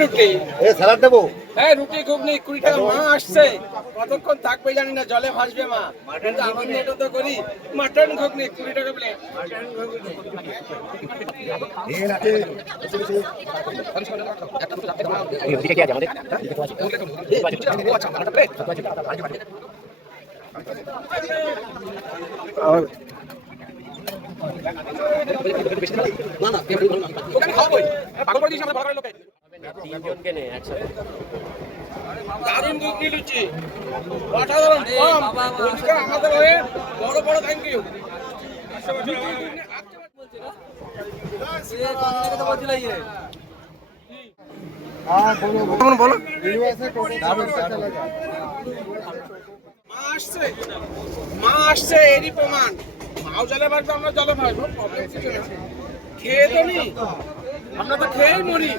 রুটি স্যালাড দেবো। হ্যাঁ রুটি ঘুগনি 20 টাকা। মা আসছে, কতক্ষণ থাকবে জানি না, জলে ভাসবে মা, কিন্তু আনন্দ এটা তো করি। মাটন ঘুগনি 20 টাকা প্লেট। দারুণ ঘুগনি লুচি, অসাধারণ কম। পরিষ্কার আমাদের হয়ে বড় বড় থ্যাংক ইউ। বলো মা আসছে এরই প্রমাণ। মাও জলে ভাসবে, আমরা জলে ভাসবো, প্রবলেম কিছু না। খেয়ে তো নি, আমরা তো খেয়েই মরি।